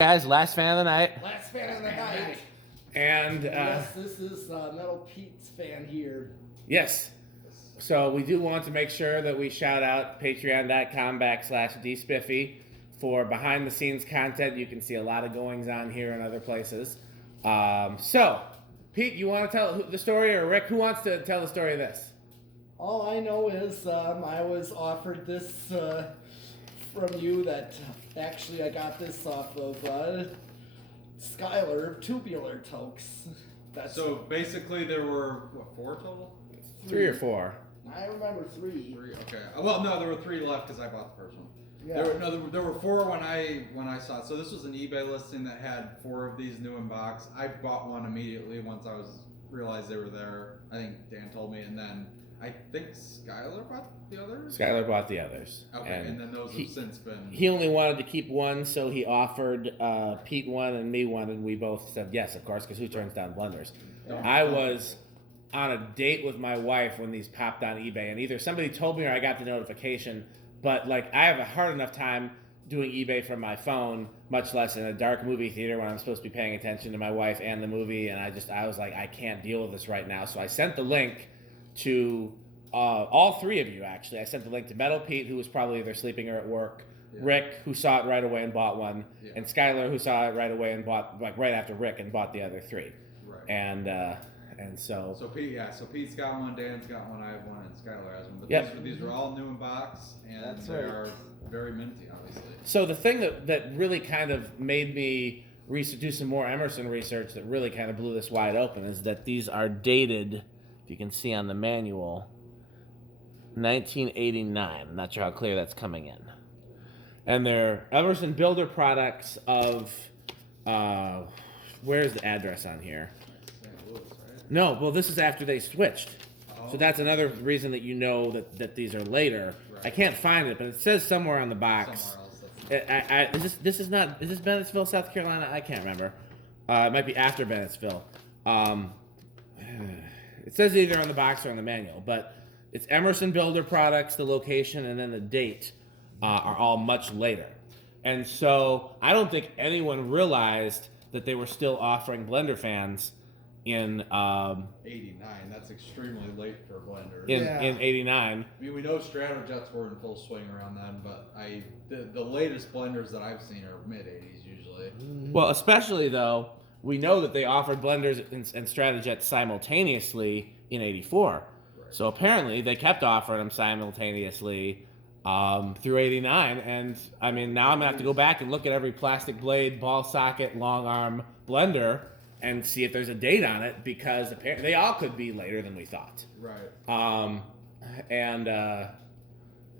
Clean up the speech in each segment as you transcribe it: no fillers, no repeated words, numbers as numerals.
Guys, last fan of the night. Last fan of the night. And yes, this is Metal Pete's fan here. Yes. So we do want to make sure that we shout out patreon.com/dspiffy for behind the scenes content. You can see a lot of goings on here and other places. So, Pete, you want to tell the story, or Rick, who wants to tell the story of this? All I know is I was offered this from you. That actually I got this off of Skylar Tubular Tokes. So basically there were, what, 4 total? 3 or 4. I remember 3. 3, okay. Well, no, there were 3 left because I bought the first one. Yeah. There were 4 when I saw it. So this was an eBay listing that had 4 of these new in box. I bought one immediately once I realized they were there. I think Dan told me, and then I think Skylar bought the others? Skylar bought the others. Okay, and then those have since been... He only wanted to keep one, so he offered Pete one and me one, and we both said yes, of course, because who turns down blenders? Yeah. I was on a date with my wife when these popped on eBay, and either somebody told me or I got the notification, but like I have a hard enough time doing eBay from my phone, much less in a dark movie theater when I'm supposed to be paying attention to my wife and the movie, and I was like, I can't deal with this right now, so I sent the link to all 3 of you, actually. I sent the link to Metal Pete, who was probably either sleeping or at work, Rick, who saw it right away and bought one, and Skylar, who saw it right away and bought, like right after Rick, and bought the other 3. Right. And so... So Pete's got one, Dan's got one, I have one, and Skylar has one. But these are all new in box, and they are very minty, obviously. So the thing that really kind of made me do some more Emerson research that really kind of blew this wide open is that these are dated, if you can see on the manual, 1989. I'm not sure how clear that's coming in. And they're Emerson Builder products of, where's the address on here? St. Louis, right? No, well, this is after they switched. Oh. So that's another reason that you know that these are later. Right. I can't find it, but it says somewhere on the box. Somewhere else. Is this Bennettsville, South Carolina? I can't remember. It might be after Bennettsville. It says either on the box or on the manual, but it's Emerson Builder products, the location, and then the date are all much later. And so I don't think anyone realized that they were still offering Blenderfans in 89. That's extremely late for a blender. In 89. I mean, we know Stratojets were in full swing around then, but the latest blenders that I've seen are mid 80s usually. Well, especially though, we know that they offered blenders and Stratojets simultaneously in 84. Right. So apparently they kept offering them simultaneously through 89. And I mean, now I'm gonna have to go back and look at every plastic blade, ball socket, long arm blender and see if there's a date on it, because apparently they all could be later than we thought. Right.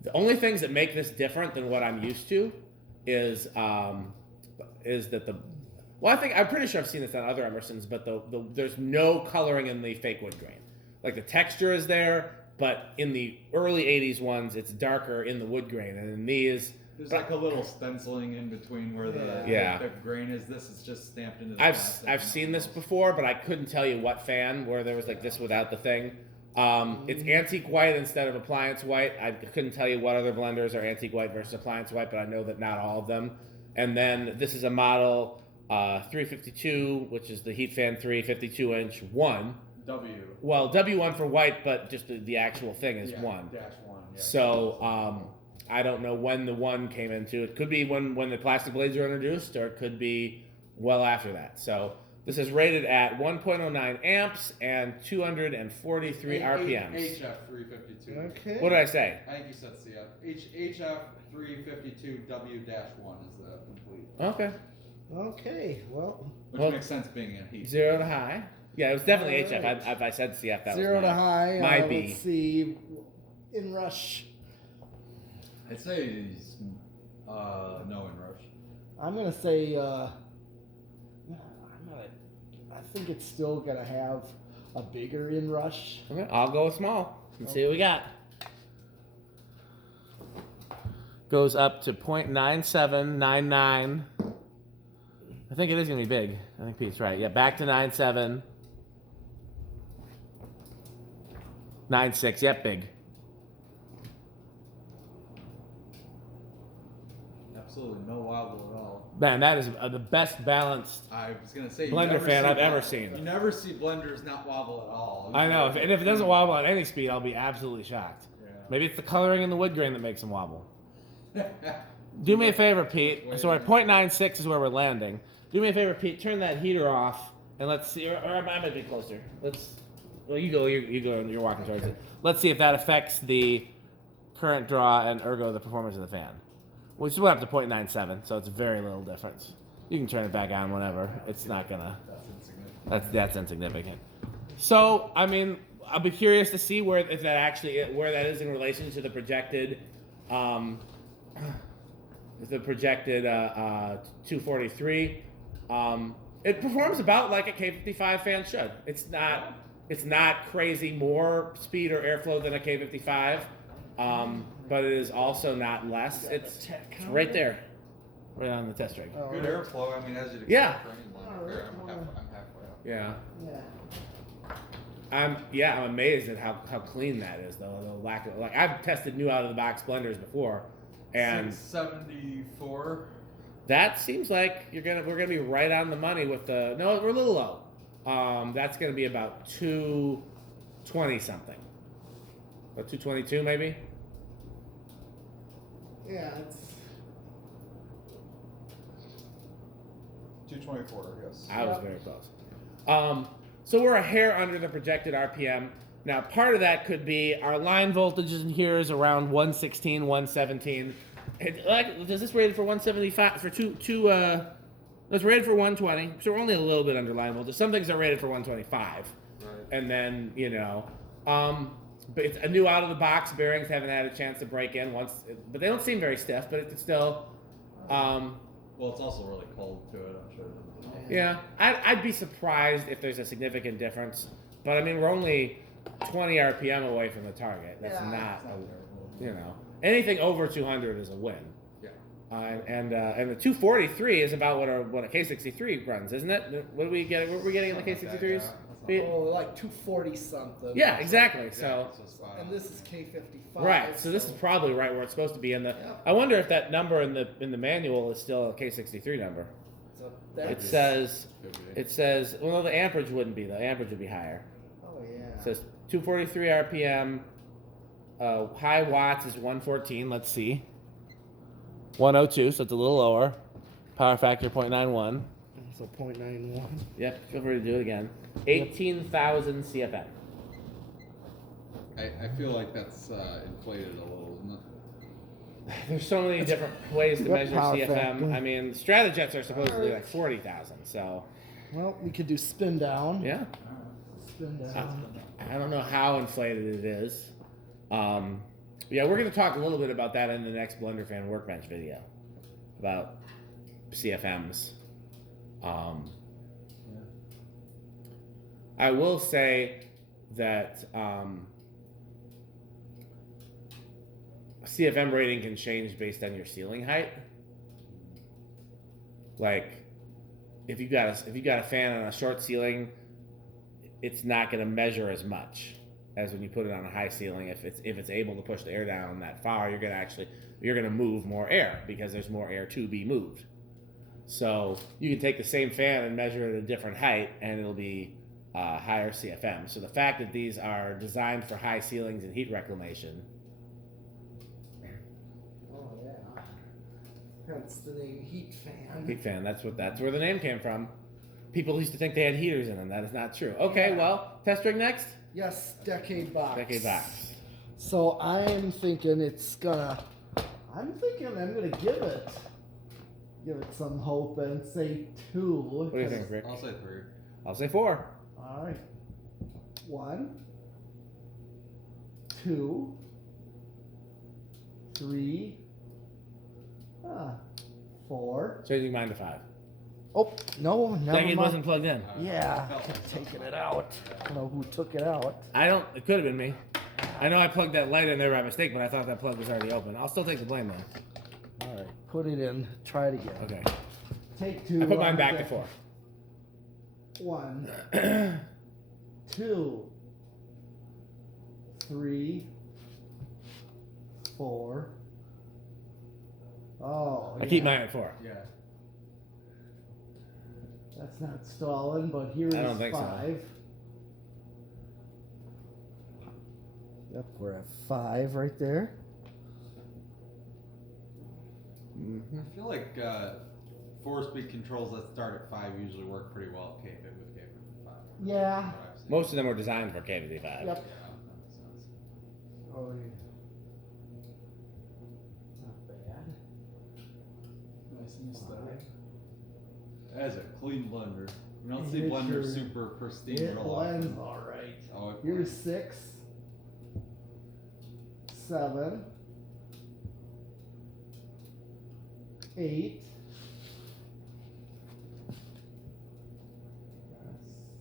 The only things that make this different than what I'm used to is that I'm pretty sure I've seen this on other Emersons, but there's no coloring in the fake wood grain. Like the texture is there, but in the early 80s ones, it's darker in the wood grain, and in these, there's like a little stenciling in between where the grain is. This is just stamped into the plastic. I've seen this before, but I couldn't tell you what fan, where there was like this without the thing. It's antique white instead of appliance white. I couldn't tell you what other blenders are antique white versus appliance white, but I know that not all of them. And then this is a model 352, which is the heat fan 3 52-inch 1. W. Well, W1 for white, but just the actual thing is 1. -1. Yeah. So I don't know when the 1 came into. It could be when the plastic blades were introduced, or it could be well after that. So this is rated at 1.09 amps and 243 RPMs. HF-352. Okay. What did I say? I think you said CF. HF-352W-1 is the complete. Okay. Okay. Well. Which makes sense being a heat. 0 to high. Yeah, it was definitely All HF. right. If I said CF, that 0 was to high. my B. Let's see. In rush. I'd say he's no in rush. I'm gonna say I think it's still gonna have a bigger in rush. Okay, I'll go with small. Let's see what we got. Goes up to 0.9799. I think it is gonna be big. I think Pete's right. Yeah, back to 9.7. 9.6. Yep, big. Absolutely no wobble at all. Man, that is the best balanced I was gonna say Blenderfan I've ever seen. You never see blenders not wobble at all. I know, and if it doesn't wobble at any speed, I'll be absolutely shocked. Yeah. Maybe it's the coloring in the wood grain that makes them wobble. Do me a favor, Pete. So we're at 0.96 is where we're landing. Do me a favor, Pete. Turn that heater off, and let's see. Or I might be closer. Well, you go. You go. You're walking towards it. Let's see if that affects the current draw and ergo the performance of the fan. We still up to 0.97, so it's very little difference. You can turn it back on whenever. It's not gonna. That's insignificant. So I mean, I'll be curious to see where that is in relation to the projected. The projected 243. It performs about like a K55 fan should. It's not crazy more speed or airflow than a K55, but it is also not less. It's right there, right on the test rig. Good airflow. I mean, as you'd expect Yeah. for any blender. I'm halfway up. Yeah. Yeah. I'm amazed at how clean that is though. The lack of I've tested new out of the box blenders before, and 674. that seems like we're gonna be right on the money with the we're a little low. That's gonna be about 220 something. About 222 maybe. Yeah, it's 224. Yes. I was very close. So we're a hair under the projected RPM. Now, part of that could be our line voltage in here is around 116, 117. Is this rated for 175 for two? It's rated for 120, so we're only a little bit under line voltage. Some things are rated for 125, Right. and then but it's a new out of the box. Bearings haven't had a chance to break in once, but they don't seem very stiff. But it's still. Well, it's also really cold to it. I'm sure. Yeah, I'd be surprised if there's a significant difference. But I mean, we're only 20 RPM away from the target. That's not, anything over 200 is a win. Yeah. And the 243 is about what a K63 runs, isn't it? What do we get? What are we getting in the K63s? like 240 something. Yeah, exactly. Yeah, So. And this is K55. Right, so this is probably right where it's supposed to be. Yeah. I wonder if that number in the manual is still a K63 number. So It says, well, no, the amperage wouldn't be. The amperage would be higher. Oh yeah. It says 243 RPM. High watts is 114. Let's see. 102, so it's a little lower. Power factor 0.91. So 0.91. Yep, feel free to do it again. 18,000 CFM. I feel like that's inflated a little, isn't it? There's so many different ways to Yep, measure power CFM. factor. I mean, Stratojets are supposedly like 40,000. So Well, we could do spin down. yeah. Spin down. I don't know how inflated it is. Yeah, we're going to talk a little bit about that in the next Blenderfan Workbench video about CFMs. I will say that CFM rating can change based on your ceiling height. Like, if you got a fan on a short ceiling, it's not going to measure as much as when you put it on a high ceiling. If it's able to push the air down that far, you're going to move more air because there's more air to be moved. So you can take the same fan and measure it at a different height, and it'll be higher CFM. So the fact that these are designed for high ceilings and heat reclamation. Oh yeah. Hence the name heat fan. Heat fan. That's where the name came from. People used to think they had heaters in them. That is not true. Okay, well, test rig next. Yes, decade box. Decade box. So I'm thinking I'm gonna give it some hope and say 2. What do you think, Rick? I'll say 3. I'll say 4. All right. 1, 2, 3, 4. Changing mine to 5. Oh no, never Decade mind. wasn't plugged in. Yeah, taking it out. I don't know who took it out. It could have been me. I know I plugged that light in there by mistake, but I thought that plug was already open. I'll still take the blame though. All right, put it in. Try it again. Okay. Take 2. I put mine on back to deck. 4. 1, 2, 3, 4. Oh, I keep mine at 4. Yeah. That's not stalling, but here is I don't think so. 5. Yep, we're at 5 right there. Mm-hmm. I feel like 4-speed controls that start at 5 usually work pretty well with K55. Yeah. From what I've seen. Most of them were designed for KVD5. Yep. Yeah, that makes sense. Oh, yeah. Not bad. Nice and Five. aesthetic. That is a clean blender. You don't see It blenders sure- super pristine It real blends often. all right. Oh, it Here's blends. 6, 7, 8.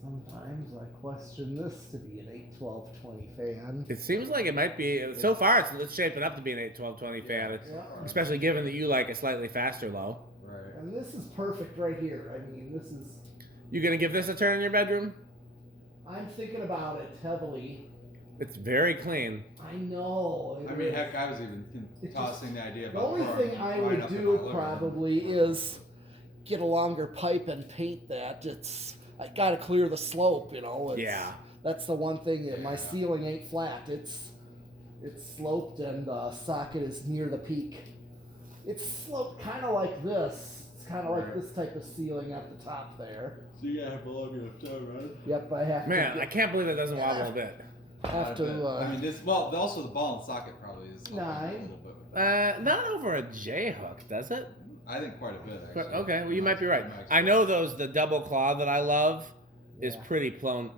Sometimes I question this to be an 8-12-20 fan. It seems like it might be. So far, it's shaping up to be an 8-12-20 fan. It's, Yeah. especially given that you like a slightly faster low. Right. And this is perfect right here. I mean, this is. You gonna give this a turn in your bedroom? I'm thinking about it heavily. It's very clean. I know. it I mean, is. heck, I was even It tossing the idea The about only throwing thing I mine would up in my do living room. probably is get a longer pipe and paint that. I gotta clear the slope, you know. Yeah. That's the one thing. That my Yeah. ceiling ain't flat. It's sloped and the socket is near the peak. It's sloped kind of like this. It's kind of like Right. this type of ceiling at the top there. So you gotta have a long enough time, right? Yep, I have Man, to. I can't believe it doesn't wobble a bit. Have to. I mean, this. Well, also the ball and socket probably is helping a 9. little bit. Not over a J hook, does it? I think quite a bit But, actually. okay, well you might be right. Max- I know the double claw that I love is Yeah. pretty prone.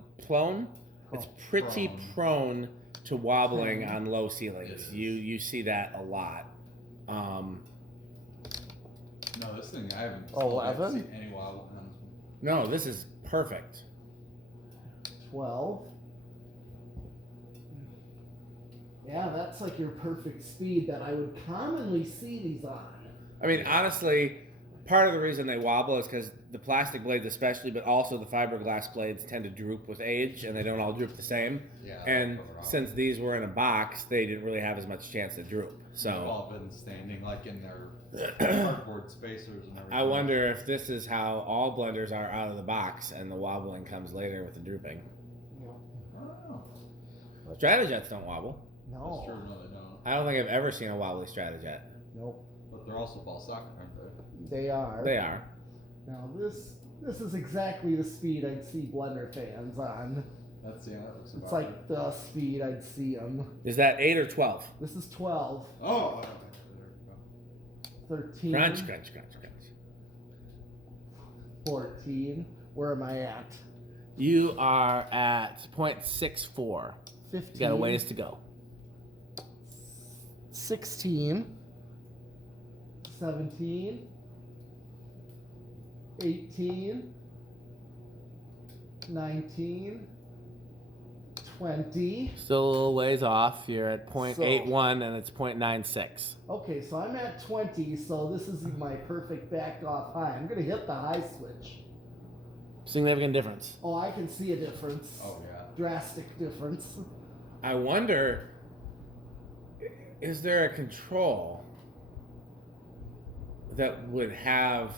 It's pretty prone to wobbling on low ceilings. It is. You see that a lot. No, this thing I haven't. 11? seen any wobble. No, this is perfect. 12. Yeah, that's like your perfect speed that I would commonly see these on. I mean, honestly, part of the reason they wobble is because the plastic blades, especially, but also the fiberglass blades, tend to droop with age, and they don't all droop the same. Yeah. And they'll cover it since these were in a box, they didn't really have as much chance to droop. They've So all been standing like in their cardboard spacers and everything. I wonder if this is how all blenders are out of the box, and the wobbling comes later with the drooping. Oh, Stratojets don't wobble. that's No. true. No, they don't. I don't think I've ever seen a wobbly Stratojet. Nope. But they're also ball socket, aren't they? They are. They are. Now this is exactly the speed I'd see blender fans on. That's that looks It's about like right. the speed I'd see them. Is that 8 or 12? This is 12, Oh, okay. There we go. 13, Crunch, crunch, crunch, crunch. 14. Where am I at? You are at 0.64. 15. You got a ways to go. 16, 17, 18, 19, 20. Still a little ways off. You're at 0.81 and it's 0.96. Okay, so I'm at 20, so this is my perfect backed off high. I'm going to hit the high switch. Significant difference. Oh, I can see a difference. Oh yeah. Drastic difference. I wonder, is there a control that would have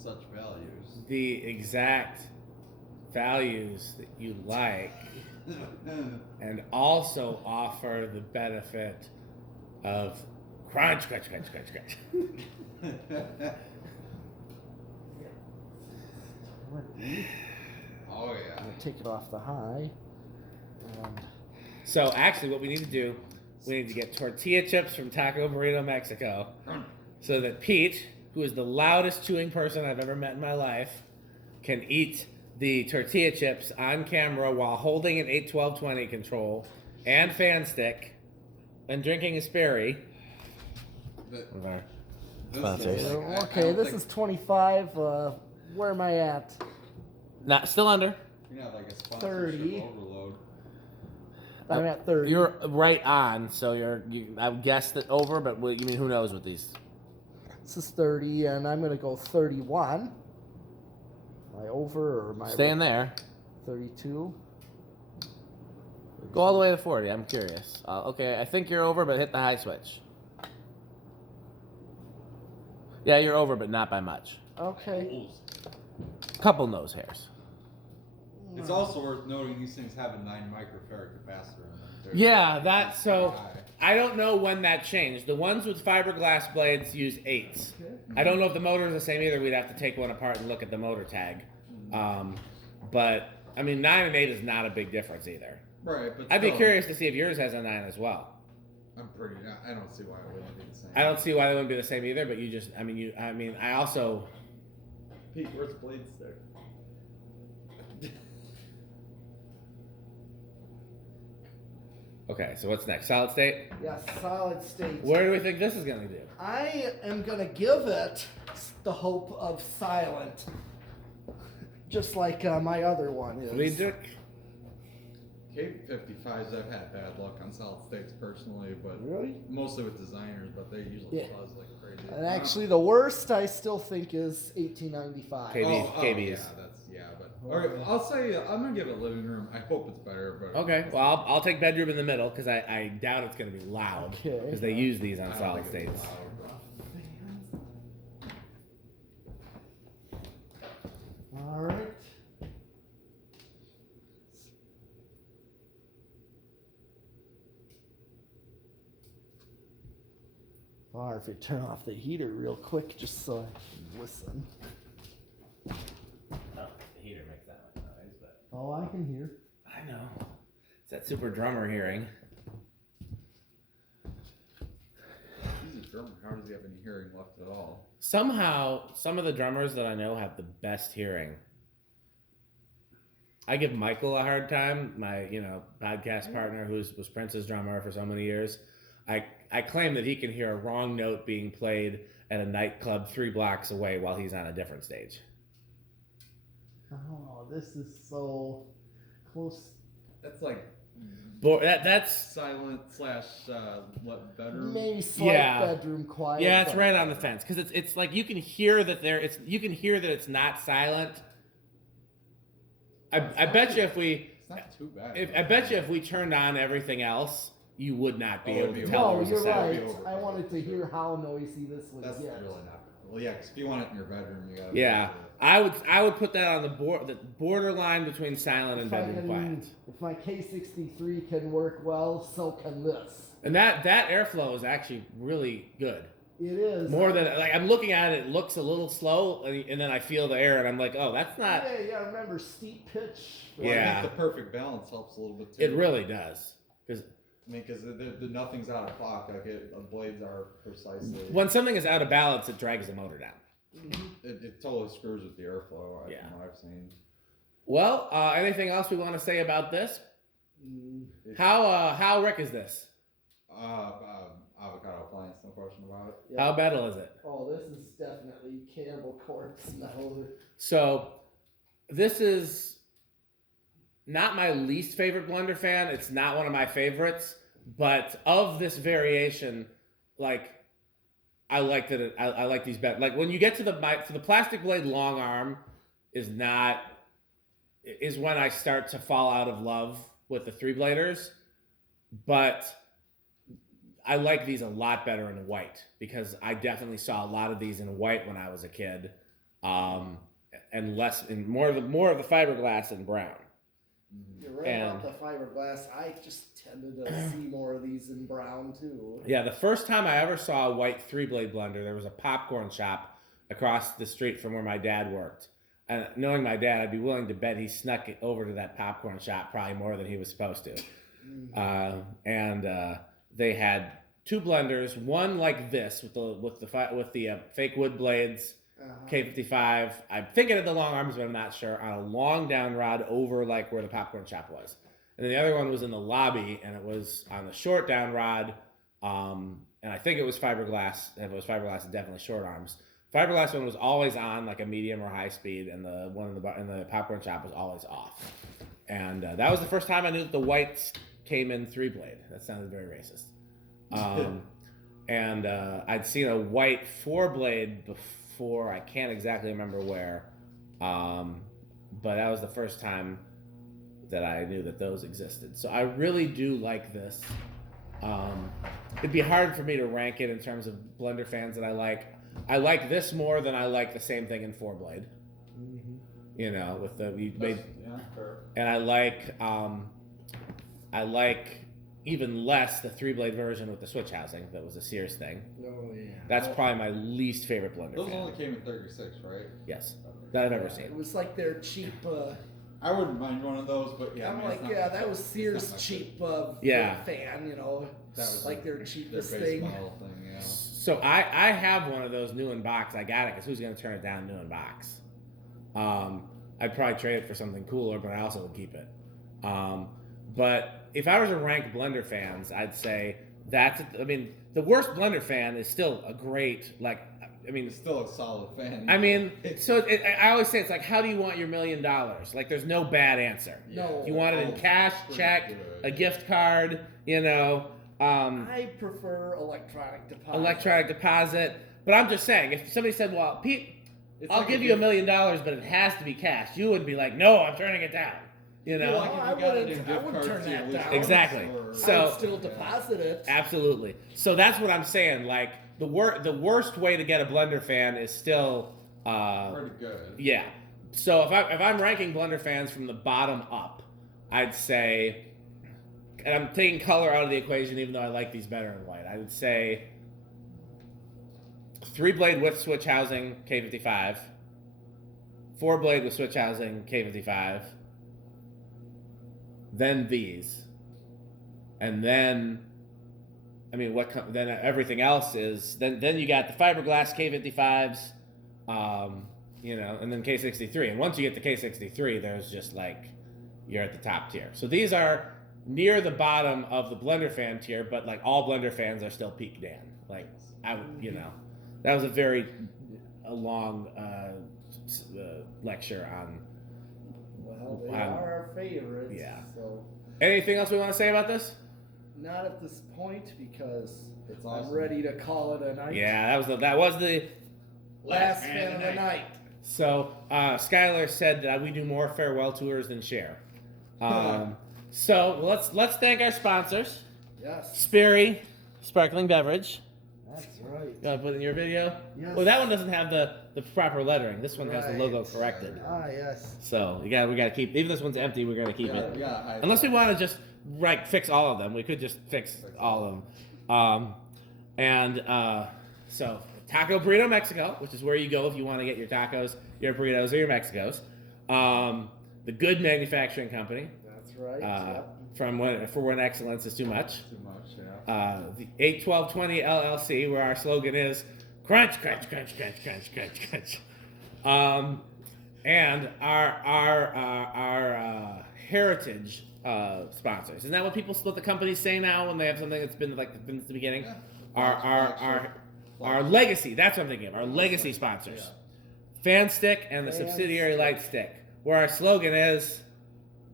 Such values. the exact values that you like and also offer the benefit of crunch, crunch, crunch, crunch, crunch? 20. Oh I'm yeah. going to take it off the high. And So actually what we need to do, we need to get tortilla chips from Taco Burrito, Mexico, so that Pete, who is the loudest chewing person I've ever met in my life, can eat the tortilla chips on camera while holding an 8-12-20 control and fan stick and drinking a Sperry. The- With our this Sponsors. is like- I okay, don't this think is 25. Where am I at? Not still under. you have like a sponsorship 30. overload. I'm at 30. You're right on, so I would guess that over, but you mean who knows with these? This is 30, and I'm going to go 31. Am I over or am I Staying there. 32? Go all the way to 40. I'm curious. Okay, I think you're over, but hit the high switch. Yeah, you're over, but not by much. Okay. couple nose hairs. It's also worth noting these things have a 9 microfarad capacitor in them. Yeah, It's that's pretty so. high. I don't know when that changed. The ones with fiberglass blades use 8s. Okay. I don't know if the motor is the same either. We'd have to take one apart and look at the motor tag. But I mean, 9 and 8 is not a big difference either. Right, but I'd be still, curious to see if yours has a 9 as well. I don't see why it wouldn't be the same. I don't see why they wouldn't be the same either. But I also. Pete, where's the blade stick? Okay, so what's next? Solid state. Yes, solid state. Where do we think this is gonna do? I am gonna give it the hope of silent, just like my other one is. Friedrich. K55s, I've had bad luck on solid states personally, but Really? mostly with designers, but they usually Yeah. buzz like crazy. And actually, the worst I still think is 1895. KB. KBs. Yeah, but all right, I'll say I'm gonna give it living room. I hope it's better, but Okay, well I'll take bedroom in the middle because I doubt it's gonna be loud Okay. because they use these I on don't solid think it's states. loud. All right. Or if you turn off the heater real quick, just so I can listen. Oh, the heater makes that much noise, but Oh, I can hear. I know. It's that super drummer hearing. He's a drummer. How does he have any hearing left at all? Somehow, some of the drummers that I know have the best hearing. I give Michael a hard time, my podcast partner who was Prince's drummer for so many years. I claim that he can hear a wrong note being played at a nightclub 3 blocks away while he's on a different stage. Oh, this is so close. That's like That's silent slash what bedroom? Maybe slight Yeah. bedroom quiet. yeah, it's but- right on the fence because it's like you can hear that it's not silent. I bet you if we It's not too bad. I bet you if we turned on everything else, you would not be Oh, able it'd to be tell there No, was a you're sound. right. over. I wanted to hear how noisy this would That's get. really not. Well, yeah, because if you want it in your bedroom, you gotta. Yeah, I would put that on the borderline between silent and bedroom quiet. If my K63 can work well, so can this. And that airflow is actually really good. It is. More than like I'm looking at it, it looks a little slow, and then I feel the air, and I'm like, oh, that's not. Yeah, remember steep pitch? Well, Yeah. I think the perfect balance helps a little bit too. It really does. Because I mean, because the nothing's out of clock. Like the blades are precisely. when something is out of balance, it drags the motor down. It totally screws with the airflow. Yeah. From what I've seen. Well, anything else we want to say about this? It- How Rick is this? Avocado appliance, no question about it. Yeah. How metal is it? Oh, this is definitely cannibal corpse metal. So, this is not my least favorite Blenderfan. It's not one of my favorites, but of this variation, like I like that. I like these better. Like when you get to the plastic blade long arm is when I start to fall out of love with the 3-bladers, but I like these a lot better in white because I definitely saw a lot of these in white when I was a kid, and more of the fiberglass in brown. You're right about the fiberglass. I just tended to see more of these in brown too. Yeah, the first time I ever saw a white 3-blade blender, there was a popcorn shop across the street from where my dad worked. And knowing my dad, I'd be willing to bet he snuck it over to that popcorn shop probably more than he was supposed to. They had 2 blenders, one like this with the fake wood blades, K55. I'm thinking of the long arms, but I'm not sure. On a long down rod over like where the popcorn shop was, and then the other one was in the lobby, and it was on the short down rod. And I think it was fiberglass. If it was fiberglass, it's definitely short arms. Fiberglass one was always on like a medium or high speed, and the one in the popcorn shop was always off. And that was the first time I knew that the whites came in 3-blade. That sounded very racist. And I'd seen a white 4-blade before. I can't exactly remember where, but that was the first time that I knew that those existed. So I really do like this. It'd be hard for me to rank it in terms of Blenderfans that I like. I like this more than I like the same thing in 4-blade. You know, with the Yeah, fair. and I like even less the 3-blade version with the switch housing. That was a Sears thing. Oh yeah. That's probably my least favorite blender Those fan. only came in 36, right? Yes, that I've ever It seen. was like their cheap. I wouldn't mind one of those, but yeah. I I'm mean, like, it's not yeah, my- that was it's Sears not my cheap Yeah. fan, you know. That was like their their cheapest base thing. model thing, yeah. So I have one of those new in box. I got it because who's going to turn it down new in box? I'd probably trade it for something cooler, but I also would keep it. But if I was to rank blender fans, I'd say I mean, the worst blender fan is still a great, It's still a solid fan. I mean, I always say it's like, how do you want your $1 million? Like, there's no bad answer. No. You want it in cash, Pretty check, good. a gift card, you know, I prefer electronic deposit. electronic deposit. But I'm just saying, if somebody said, well, Pete, It's I'll like give a you $1 gift- million, but it has to be cash, you would be like, no, I'm turning it down. You know? Like if I you got it wouldn't- in I gift wouldn't cards turn to that your down. local Exactly. store. So- I would still deposit it. Absolutely. So that's what I'm saying. Like, the worst way to get a blender fan is still Pretty good. yeah. So if I'm ranking blender fans from the bottom up, I'd say, and I'm taking color out of the equation, even though I like these better in white. I would say 3-blade with switch housing K55, 4-blade with switch housing K55, then these, and then. I mean, then everything else is then you got the fiberglass K55s, you know, and then K63. And once you get to K63, there's just like you're at the top tier. So these are near the bottom of the blender fan tier, but like all blender fans are still peak Dan. Like I would, you know, that was a long lecture on. Well, they Wow. are our favorites. Yeah. So Anything else we want to say about this? not at this point because It's I'm awesome. ready to call it a night. Yeah, that was the. Last fan of the night. So Skylar said that we do more farewell tours than share. So let's thank our sponsors. Yes. Sperry Sparkling Beverage. That's right. You want to put in your video? Yes. Well, that one doesn't have the proper lettering. This one has the logo Right. corrected. Ah, yes. So we got to keep. Even this one's empty. We're gonna keep it. Yeah, Unless we want to just fix all of them, we could just fix all of them. So Taco Burrito Mexico, which is where you go if you want to get your tacos, your burritos, or your Mexicos. The Good Manufacturing Company, That's right. Yep. for when excellence is too much. Too much, yeah. The 81220 LLC, where our slogan is crunch, crunch, crunch, crunch, crunch, crunch, crunch. And our heritage sponsors. Isn't that what people split the companies say now when they have something that's been since the beginning? Yeah. Our legacy. That's what I'm thinking of. Our legacy sponsors. Fan Stick and the Fan subsidiary Stick. Light Stick, where our slogan is.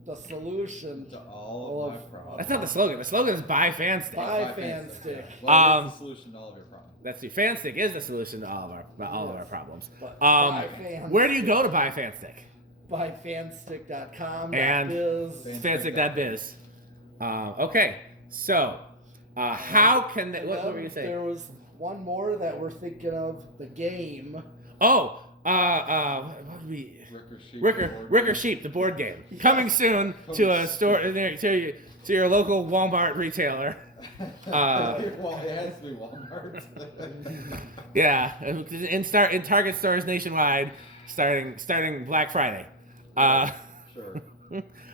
The solution To all of my That's problems. not the slogan. The slogan is buy Fan Stick. Buy Fan Stick. Well, it's the solution to all of your problems. That's the Fan Stick is the solution to all of our problems. But buy Fan Where do you Stick. go to buy Fan Stick? Buyfanstick.com. And biz. Fanstick.biz. Okay, so how can they? What were you saying? There was one more that we're thinking of. The game. Oh, what would we? Ricker Ricker Sheep, the board game, coming soon to a store to your local Walmart retailer. Well, it has to be Walmart. Yeah, in Target stores nationwide, starting Black Friday. Sure.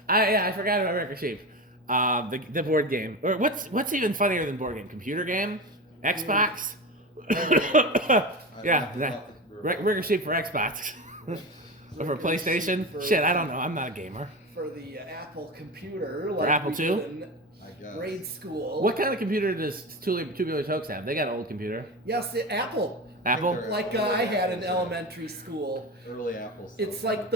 I forgot about Ricker Sheep. The board game. Or what's even funnier than board game? Computer game? Xbox? Yeah, Ricker Sheep for Xbox. Or for PlayStation? Shit, I don't know. I'm not a gamer. For the Apple computer. Like Apple we II? did in I guess. grade school. What kind of computer does Tubular Tokes have? They got an old computer. Yes, Apple. Apple? They're- Like I had in elementary school. Early Apple stuff. It's like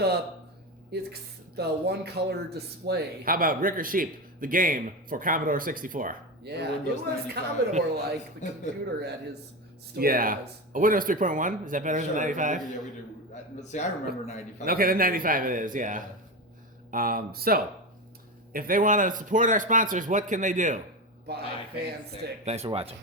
it's the one color display. How about Ricker Sheep, the game for Commodore 64? Yeah, it Windows was 95. Commodore like the computer at his store. Yeah. was. A Windows 3.1? Is that better Sure, than 95? Yeah, we do. See, I remember 95. Okay, then 95 it is, yeah. So, if they want to support our sponsors, what can they do? Buy Fan Stick. Thanks for watching.